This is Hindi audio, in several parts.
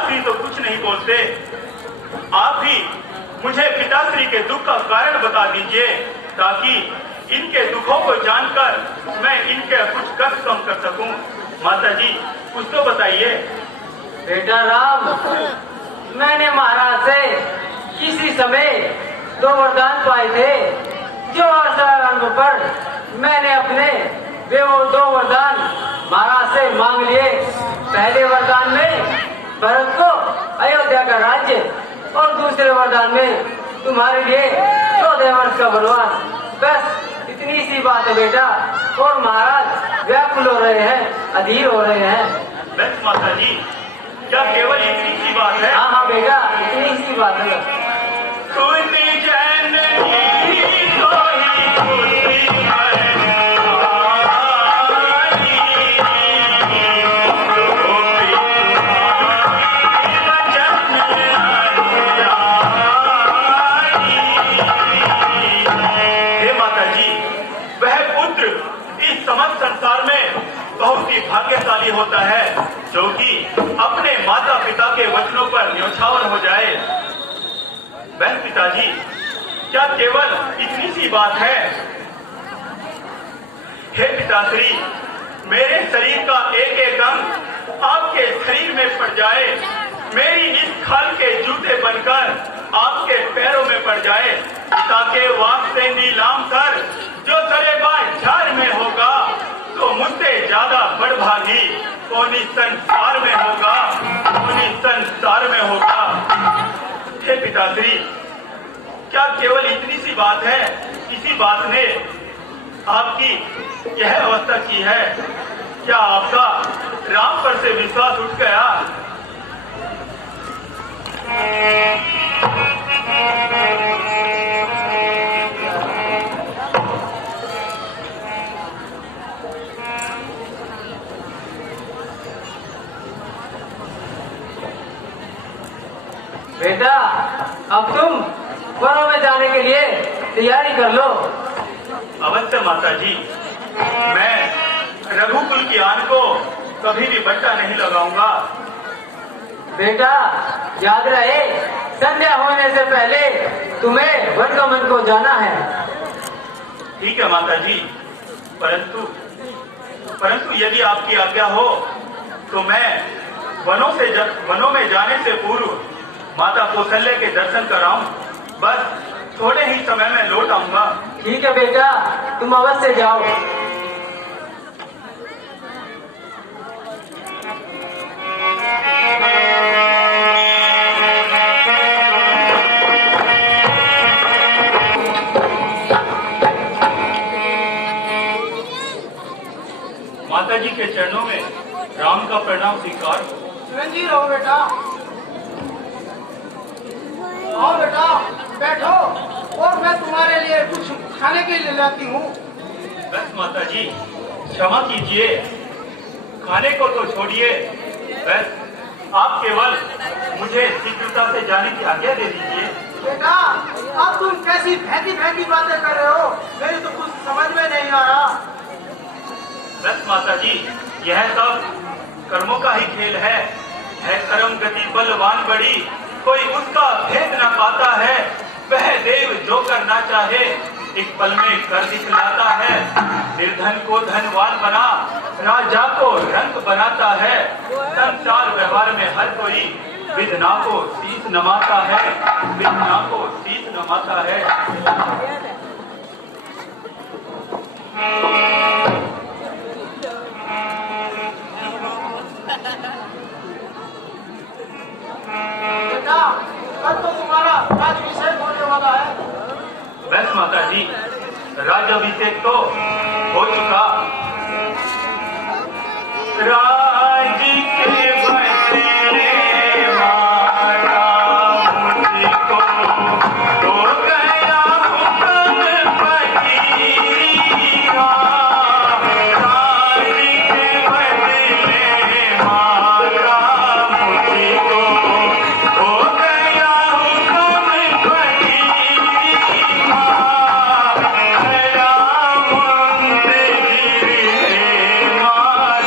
पिताश्री तो कुछ नहीं बोलते। आप ही मुझे पिताश्री के दुख का कारण बता दीजिए, ताकि इनके दुखों को जानकर मैं इनके कुछ कष्ट कम कर सकूं। माता जी कुछ तो बताइए। बेटा राम, मैंने महाराज से किसी समय 2 वरदान पाए थे, जो आश्रम पर मैंने अपने वे 2 वरदान महाराज से मांग लिए। पहले वरदान में भरत को अयोध्या का राज्य और दूसरे वरदान में तुम्हारे लिए 14 वर्ष का वनवास। बस इतनी सी बात है बेटा। और महाराज व्याकुल हो रहे हैं, अधीर हो रहे हैं। बस माता जी, क्या केवल इतनी सी बात है? हाँ बेटा, इतनी सी बात है। भाग्यशाली होता है जो कि अपने माता पिता के वचनों पर न्योछावर हो जाए। बहन पिताजी, क्या केवल इतनी सी बात है? हे पिताश्री, मेरे शरीर का एक एक अंग आपके शरीर में पड़ जाए, मेरी इस खाल के जूते बनकर आपके पैरों में पड़ जाए। पिता के वास्ते नीलाम कर जो सरेबा झाड़ में होगा, तो मुझसे ज्यादा बड़भागी कौन इस संसार में होगा, कौन इस संसार में होगा। हे पिताश्री, क्या केवल इतनी सी बात है? इसी बात ने आपकी यह अवस्था की है? क्या आपका राम पर से विश्वास उठ गया? बेटा, अब तुम वनों में जाने के लिए तैयारी कर लो। अवश्य माता जी, मैं रघुकुल की आन को कभी भी बट्टा नहीं लगाऊंगा। बेटा याद रहे, संध्या होने से पहले तुम्हें वनगमन को जाना है। ठीक है माता जी, परंतु यदि आपकी आज्ञा हो तो मैं वनों में जाने से पूर्व माता कौशल्या के दर्शन कराऊं। बस थोड़े ही समय में लौट आऊंगा। ठीक है बेटा, तुम अवश्य जाओ। माता जी के चरणों में राम का प्रणाम स्वीकार। चिरंजीव रहो बेटा। आओ बेटा, बैठो और मैं तुम्हारे लिए कुछ खाने के लिए लाती हूँ। बस माता जी, क्षमा कीजिए, खाने को तो छोड़िए, बस आप केवल मुझे शीघ्रता से जाने की आज्ञा दे दीजिए। बेटा, अब तुम कैसी भैंकी भैंकी बातें कर रहे हो, मेरी तो कुछ समझ में नहीं आ रहा। बस माता जी, यह सब कर्मों का ही खेल है कर्म गति बलवान बड़ी, कोई उसका भेद न पाता है। वह देव जो करना चाहे एक पल में कर दिखलाता है। निर्धन को धनवान बना, राजा को रंग बनाता है। संसार व्यवहार में हर कोई विधना को शीश नमाता है, विधना को शीश नमाता है। बेटा, कल तो तुम्हारा राज्याभिषेक होने वाला है। बस माता जी, राज्याभिषेक तो हो चुका। राज के बदले मारा मुझको तो गया हुक्म फकीरा। राज के बदले मारा मुझको तो गया हुक्म फकीरा। राम तेरी माता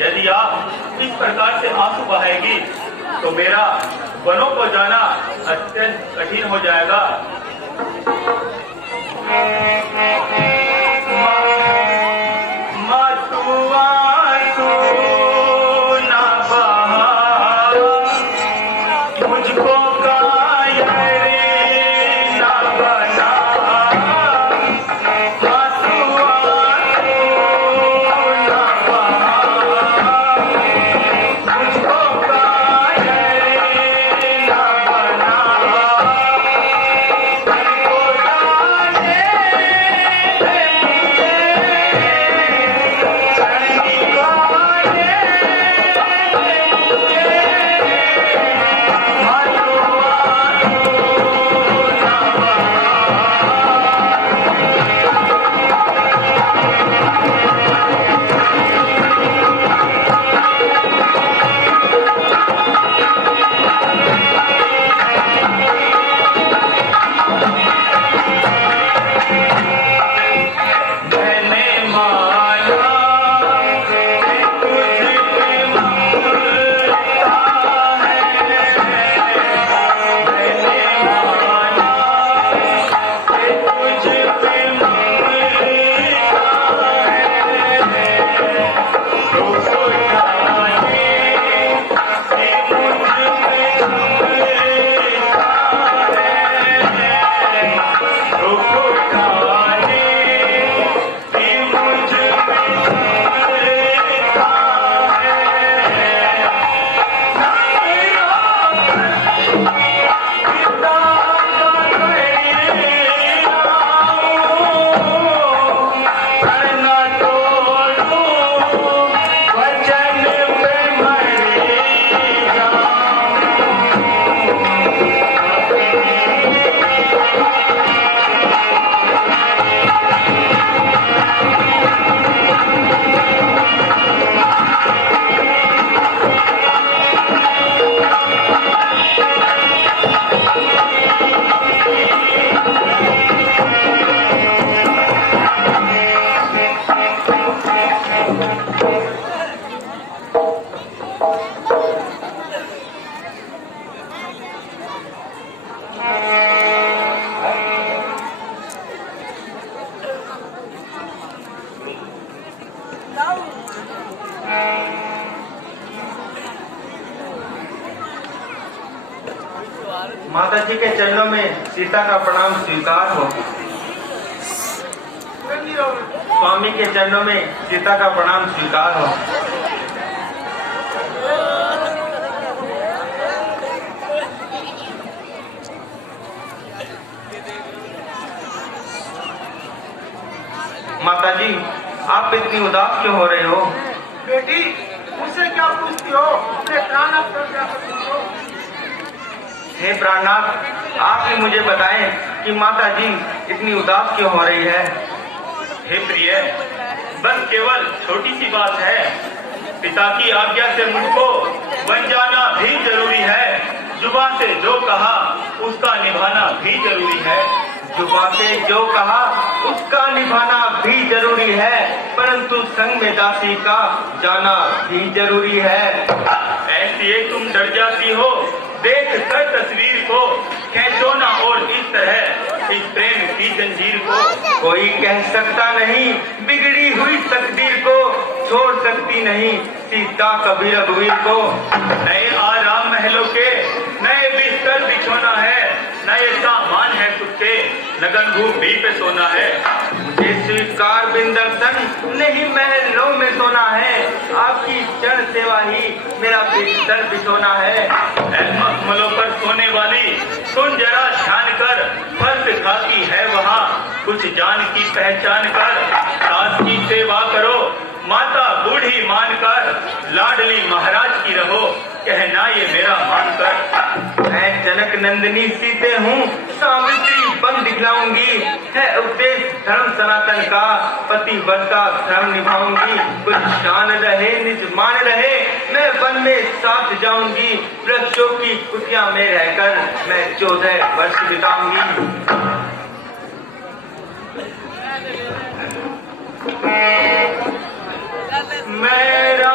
यदि आप इस प्रकार से आंसू बहाएगी तो मेरा वनों को जाना अत्यंत कठिन हो जाएगा। माता जी के चरणों में सीता का प्रणाम स्वीकार हो। स्वामी के चरणों में सीता का प्रणाम स्वीकार हो। माता जी, आप इतनी उदास क्यों हो रहे हो? बेटी, मुझसे क्या पूछती हो? अपने प्राणनाथ पर क्या पूछती हो? हे प्राणनाथ, आप ही मुझे बताएं कि माता जी इतनी उदास क्यों हो रही है? हे प्रिय, बस केवल छोटी सी बात है। पिता की आज्ञा से मुझको वन जाना भी जरूरी है। जुबान से जो कहा उसका निभाना भी जरूरी है। जुबान से जो कहा उसका निभाना भी जरूरी है, परंतु संग में दासी का जाना भी जरूरी है। ऐसी तुम डर जाती हो देख कर तस्वीर को, खींचो ना और इस तरह इस प्रेम की जंजीर को। कोई कह सकता नहीं बिगड़ी हुई तकदीर को, छोड़ सकती नहीं सीता कभी रघुवीर को। नए आराम महलों के नए बिस्तर बिछोना है, नए सामान है खुद के नगन भूमि पे सोना है। मुझे स्वीकार बिन दर्शन नहीं महलों में सोना है, आपकी चरण सेवा ही मेरा बिस्तर बिछोना है। मखमलों पर सोने वाली सुन जरा ध्यान कर, फर्ज खाती है वहाँ कुछ जान की पहचान कर। सास की सेवा करो माता बूढ़ी मानकर, लाडली महाराज की रहो कहना ये मेरा मानकर। मैं जनक नंदिनी सीते हूँ, सावित्री बन दिखलाऊंगी। है उपदेश धर्म सनातन का, पति व्रत का धर्म निभाऊंगी। कुछ शान रहे निज मान रहे, मैं वन में साथ जाऊंगी। वृक्षों की कुटिया में रहकर मैं 14 वर्ष बिताऊंगी। मेरा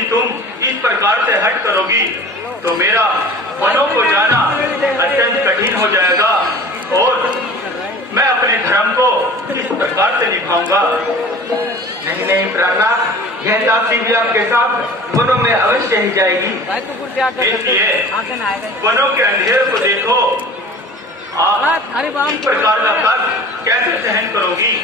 यदि तुम इस प्रकार से हट करोगी तो मेरा वनों को जाना अत्यंत कठिन हो जाएगा और मैं अपने धर्म को इस प्रकार से निभाऊंगा। नहीं नहीं प्राणनाथ, यह दासी भी आपके साथ वनों में अवश्य ही जाएगी। इसलिए वनों के अंधेरे को देखो, आप इस प्रकार का कष्ट कैसे सहन करोगी?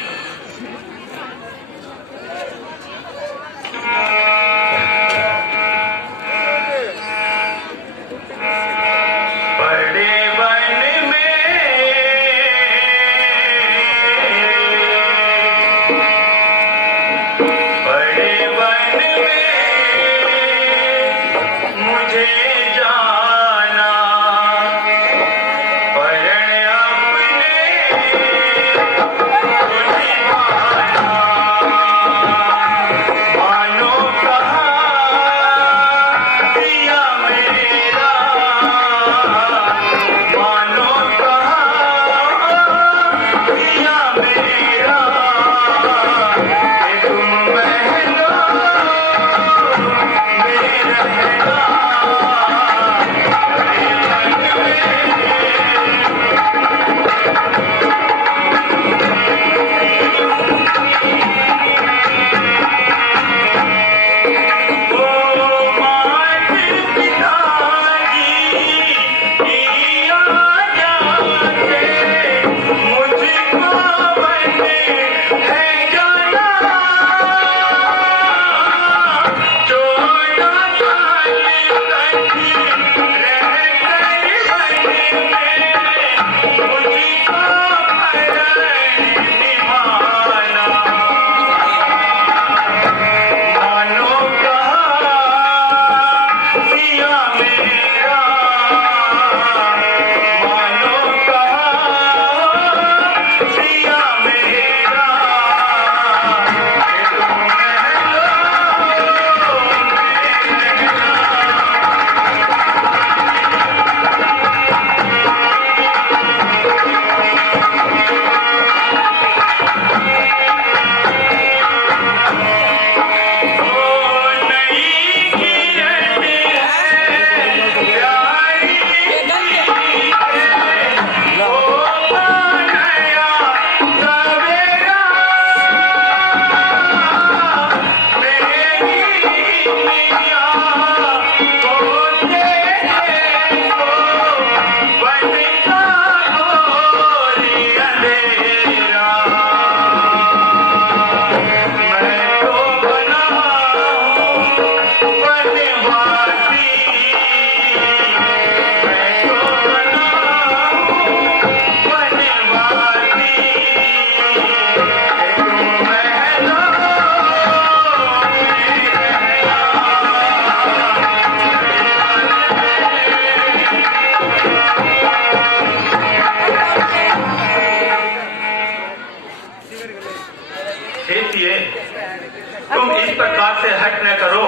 तुम इस प्रकार से हट न करो।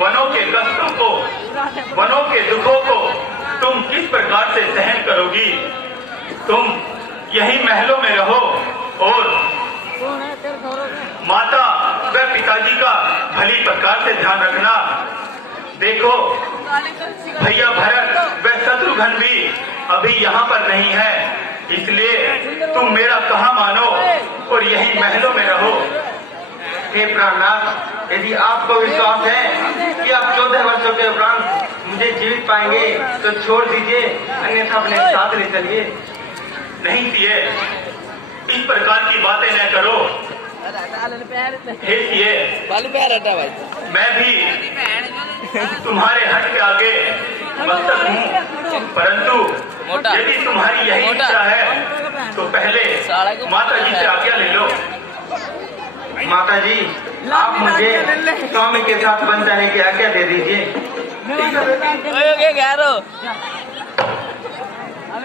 वनों के कष्टों को, वनों के दुखों को तुम किस प्रकार से सहन करोगी? तुम यही महलों में रहो और माता व पिताजी का भली प्रकार से ध्यान रखना। देखो भैया भरत व शत्रुघ्न भी अभी यहाँ पर नहीं है, इसलिए तुम मेरा कहा मानो और यही महलों में रहो। हे प्राणनाथ, यदि आपको विश्वास है कि आप 14 वर्षों के उपरांत मुझे जीवित पाएंगे तो छोड़ दीजिए, अन्यथा अपने साथ ले चलिए। नहीं सिए, इस प्रकार की बातें न करो। हे सिए, मैं भी तुम्हारे हट के आगे मस्तक हूँ, परंतु यदि तुम्हारी यही इच्छा है तो पहले माता जी से आज्ञा ले लो। माता जी, आप मुझे स्वामी के साथ बन जाने की आज्ञा दे दीजिए।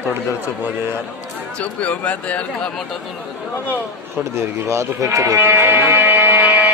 थोड़ी देर चुप हो जाए यार। चुप हो, मैं तो यार मोटा तो थोड़ी देर की बात फिर चलो।